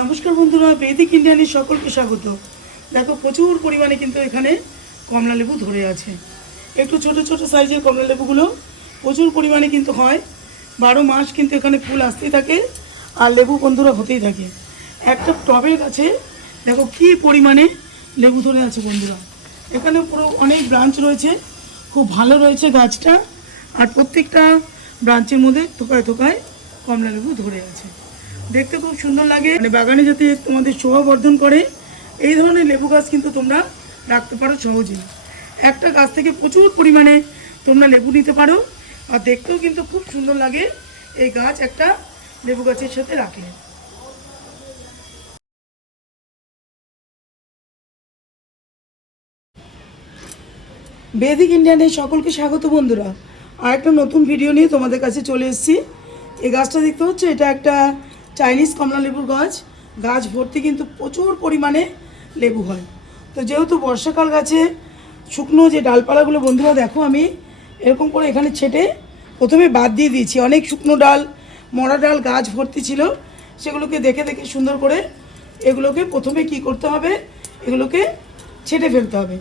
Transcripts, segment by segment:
নমস্কার বন্ধুরা, বেদিক ইন্ডিয়ানের সকলকে স্বাগত। দেখো, প্রচুর পরিমাণে কিন্তু এখানে কমলা লেবু ধরে আছে। একটু ছোট ছোট সাইজের কমলা লেবুগুলো প্রচুর পরিমাণে কিন্তু হয়। বারো মাস কিন্তু এখানে ফুল আসতেই থাকে আর লেবু বন্ধুরা হতেই থাকে। একটা টবের কাছে দেখো কি পরিমাণে লেবু ধরে আছে বন্ধুরা। এখানে পুরো অনেক ব্রাঞ্চ রয়েছে। খুব ভালো রয়েছে গাছটা। আর প্রত্যেকটা ব্রাঞ্চের মধ্যে থোকায় থোকায় কমলা লেবু ধরে আছে। দেখতে খুব সুন্দর লাগে। মানে বাগানে যাতে তোমাদের শোভা বর্ধন করে, এই ধরনের লেবু গাছ কিন্তু তোমরা রাখতে পারো সহজেই। একটা গাছ থেকে প্রচুর পরিমাণে তোমরা লেবু নিতে পারো, আর দেখতেও কিন্তু খুব সুন্দর লাগে এই গাছ একটা লেবু গাছের সাথে রাখলে। বেদিক ইন্ডিয়ানের সকলকে স্বাগত বন্ধুরা। আর একটা নতুন ভিডিও নিয়ে তোমাদের কাছে চলে এসেছি। এই গাছটা দেখতে হচ্ছে এটা একটা চাইনিজ কমলা লেবুর গাছ গাছ ভর্তি কিন্তু প্রচুর পরিমাণে লেবু হয়। তো যেহেতু বর্ষাকাল গাছে শুকনো যে ডালপালাগুলো, বন্ধুরা দেখো আমি এরকম করে এখানে ছেটে প্রথমে বাদ দিয়ে দিয়েছি। অনেক শুকনো ডাল, মরা ডাল, গাছ ভর্তি ছিল, সেগুলোকে দেখে দেখে সুন্দর করে এগুলোকে প্রথমে কি করতে হবে, এগুলোকে ছেটে ফেলতে হবে।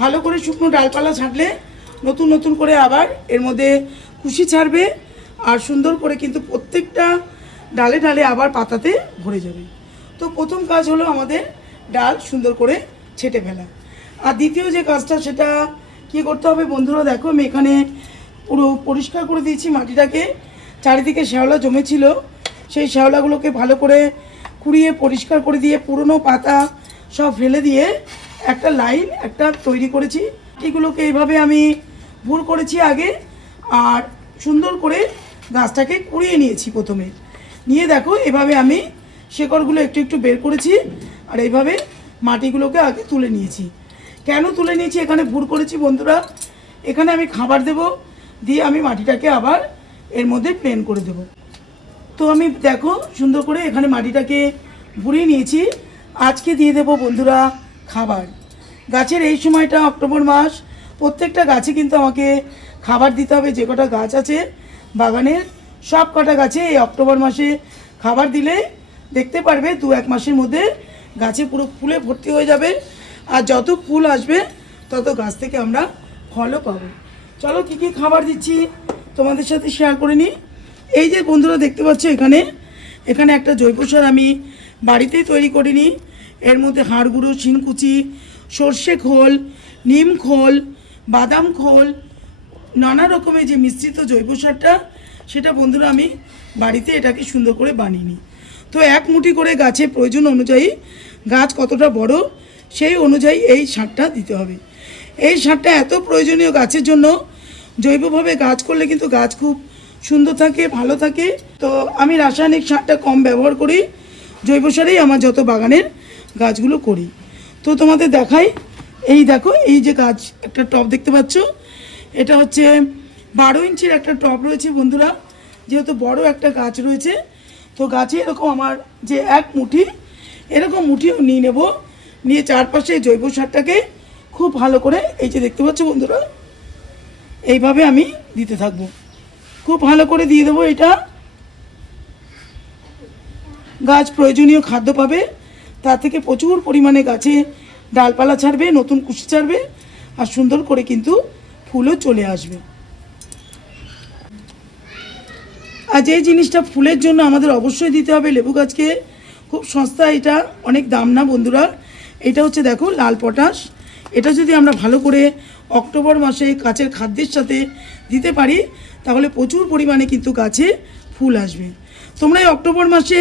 ভালো করে শুকনো ডালপালা ছাঁটলে নতুন নতুন করে আবার এর মধ্যে খুশি ছাড়বে, আর সুন্দর করে কিন্তু প্রত্যেকটা ডালে ডালে আবার পাতাতে ভরে যাবে। তো প্রথম কাজ হলো আমাদের ডাল সুন্দর করে ছেটে ফেলা। আর দ্বিতীয় যে কাজটা সেটা কি করতে হবে বন্ধুরা দেখো, আমি এখানে পুরো পরিষ্কার করে দিয়েছি মাটিটাকে। চারিদিকে শ্যাওলা জমেছিল। সেই শ্যাওলাগুলোকে ভালো করে কুড়িয়ে পরিষ্কার করে দিয়ে পুরনো পাতা সব ফেলে দিয়ে একটা লাইন একটা তৈরি করেছি। এগুলোকে এইভাবে আমি ভুল করেছি আগে, আর সুন্দর করে গাছটাকে কুড়িয়ে নিয়েছি প্রথমে। নিয়ে দেখো, এভাবে আমি শেকড়গুলো একটু একটু বের করেছি আর এইভাবে মাটিগুলোকে আগে তুলে নিয়েছি। কেন তুলে নিয়েছি? এখানে ভুল করেছি বন্ধুরা। এখানে আমি খাবার দেব, দিয়ে আমি মাটিটাকে আবার এর মধ্যে প্লেন করে দেব। তো আমি দেখো, সুন্দর করে এখানে মাটিটাকে ভুড়িয়ে নিয়েছি। আজকে দিয়ে দেব বন্ধুরা খাবার। গাছের এই সময়টা অক্টোবর মাস, প্রত্যেকটা গাছে কিন্তু আমাকে খাবার দিতে হবে। যে কটা গাছ আছে বাগানের সব কটা গাছে এই অক্টোবর মাসে খাবার দিলে দেখতে পারবে, দু এক মাসের মধ্যে গাছে পুরো ফুলে ভর্তি হয়ে যাবে। আর যত ফুল আসবে, তত গাছ থেকে আমরা ফলও পাবো। চলো কী কী খাবার দিচ্ছি তোমাদের সাথে শেয়ার করে নিই। এই যে বন্ধুরা দেখতে পাচ্ছ এখানে এখানে একটা জৈব সার আমি বাড়িতেই তৈরি করিনি। এর মধ্যে হাড় গুঁড়ো শিনকুচি সর্ষে খোল, নিম খোল, বাদাম খোল, নানা রকমের যে মিশ্রিত জৈব সারটা সেটা বন্ধুরা আমি বাড়িতে এটাকে সুন্দর করে বানিয়ে নিই। তো এক মুঠি করে গাছের প্রয়োজন অনুযায়ী গাছ কতটা বড় সেই অনুযায়ী এই সারটা দিতে হবে। এই সারটা এত প্রয়োজনীয় গাছের জন্য জৈবভাবে গাছ করলে কিন্তু গাছ খুব সুন্দর থাকে, ভালো থাকে। তো আমি রাসায়নিক সারটা কম ব্যবহার করি, জৈব সারেই আমার যত বাগানের গাছগুলো করি। তো তোমাদের দেখাই, এই দেখো, এই যে গাছ, একটা টব দেখতে পাচ্ছ, এটা হচ্ছে বারো ইঞ্চির একটা টব রয়েছে বন্ধুরা, যেহেতু বড় একটা গাছ রয়েছে, তো গাছে এরকম আমার যে এক মুঠি, এরকম মুঠিও নিয়ে নেব, নিয়ে চারপাশে জৈব সারটাকে খুব ভালো করে, এই যে দেখতে পাচ্ছ বন্ধুরা, এইভাবে আমি দিতে থাকব। খুব ভালো করে দিয়ে দেবো এটা। গাছ প্রয়োজনীয় খাদ্য পাবে তা থেকে প্রচুর পরিমাণে গাছে ডালপালা ছাড়বে, নতুন কুশি ছাড়বে, আর সুন্দর করে কিন্তু ফুলও চলে আসবে। আর যে জিনিসটা ফুলের জন্য আমাদের অবশ্যই দিতে হবে, লেবু গাছকে। খুব সস্তা এটা, অনেক দাম না বন্ধুরা? এটা হচ্ছে দেখো লাল পটাশ। এটা যদি আমরা ভালো করে অক্টোবর মাসে গাছের খাদ্যের সাথে দিতে পারি, তাহলে প্রচুর পরিমাণে কিন্তু গাছে ফুল আসবে। তোমরা এই অক্টোবর মাসে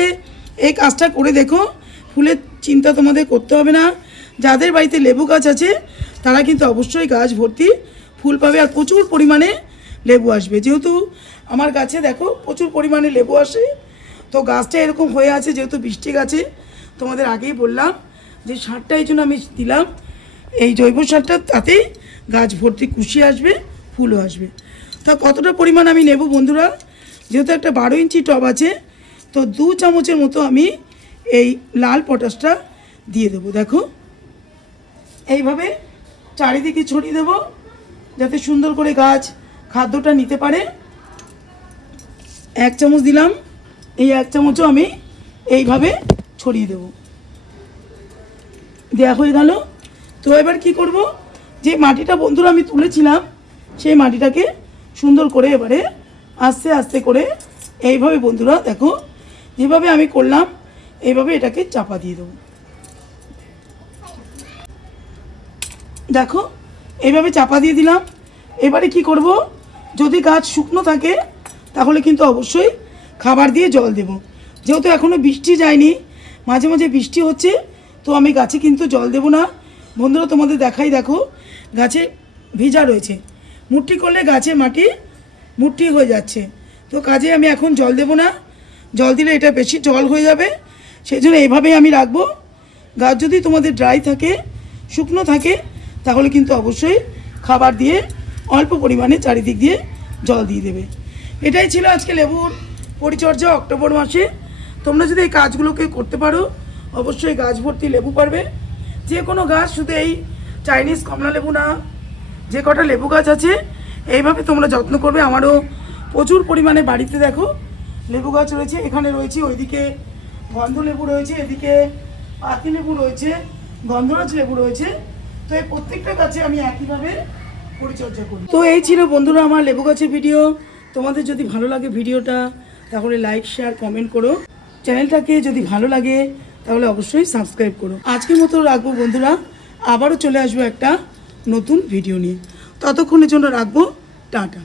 এই কাজটা করে দেখো, ফুলের চিন্তা তোমাদের করতে হবে না। যাদের বাড়িতে লেবু গাছ আছে, তারা কিন্তু অবশ্যই গাছ ভর্তি ফুল পাবে আর প্রচুর পরিমাণে লেবু আসবে। যেহেতু আমার গাছে দেখো প্রচুর পরিমাণে লেবু আসে, তো গাছটা এরকম হয়ে আছে, যেহেতু বৃষ্টি গাছে, তোমাদের আগেই বললাম যে সারটা এই জন্য আমি দিলাম। এই জৈব সারটা তাতেই গাছ ভর্তি কুশি আসবে, ফুলও আসবে। তা কতটা পরিমাণ আমি নেব বন্ধুরা? যেহেতু একটা বারো ইঞ্চি টব আছে, তো দু চামচের মতো আমি এই লাল পটাশটা দিয়ে দেবো। দেখো, এইভাবে চারিদিকে ছড়িয়ে দেবো, যাতে সুন্দর করে গাছ খাদ্যটা নিতে পারে। এক চামচ দিলাম। এই এক চামচও আমি এইভাবে ছড়িয়ে দেবো। দেওয়া হয়ে গেল। তো এবার কি করব? যে মাটিটা বন্ধুরা আমি তুলেছিলাম, সেই মাটিটাকে সুন্দর করে এবারে আস্তে আস্তে করে এইভাবে বন্ধুরা দেখো, যেভাবে আমি করলাম, এইভাবে এটাকে চাপা দিয়ে দেবো। দেখো, এইভাবে চাপা দিয়ে দিলাম। এবারে কি করব? যদি গাছ শুকনো থাকে, তাহলে কিন্তু অবশ্যই খাবার দিয়ে জল দেব। যেহেতু এখনও বৃষ্টি যায়নি, মাঝে মাঝে বৃষ্টি হচ্ছে, তো আমি গাছে কিন্তু জল দেব না। বন্ধুরা, তোমাদের দেখাই দেখো, গাছে ভিজা রয়েছে। মুট্টি করলে গাছে মাটি মুট্টি হয়ে যাচ্ছে। তো কাজে আমি এখন জল দেব না। জল দিলে এটা বেশি জল হয়ে যাবে। সেই জন্য এইভাবেই আমি রাখব। গাছ যদি তোমাদের ড্রাই থাকে, শুকনো থাকে, তাহলে কিন্তু অবশ্যই খাবার দিয়ে অল্প পরিমাণে চারিদিক দিয়ে জল দিয়ে দেবে। এটাই ছিল আজকে লেবুর পরিচর্যা অক্টোবর মাসে। তোমরা যদি এই কাজগুলোকে করতে পারো, অবশ্যই গাছ ভর্তি লেবু পারবে। যে কোনো গাছ শুধু এই চাইনিজ কমলা লেবু না, যে কটা লেবু গাছ আছে, এইভাবে তোমরা যত্ন করবে। আমারও প্রচুর পরিমাণে বাড়িতে দেখো লেবু গাছ রয়েছে। এখানে রয়েছে ওইদিকে গন্ধ লেবু রয়েছে, এদিকে পাতি লেবু রয়েছে, গন্ধরাজ লেবু রয়েছে। তো এই প্রত্যেকটা গাছে আমি একইভাবে তো এই ছিল বন্ধুরা আমার লেবু গাছের ভিডিও। তোমাদের যদি ভালো লাগে ভিডিওটা, তাহলে লাইক শেয়ার কমেন্ট করো। চ্যানেলটাকে যদি ভালো লাগে, তাহলে অবশ্যই সাবস্ক্রাইব করো। আজকের মতো রাখব বন্ধুরা। আবারও চলে আসব একটা নতুন ভিডিও নিয়ে। ততক্ষণের জন্য রাখব, টাটা।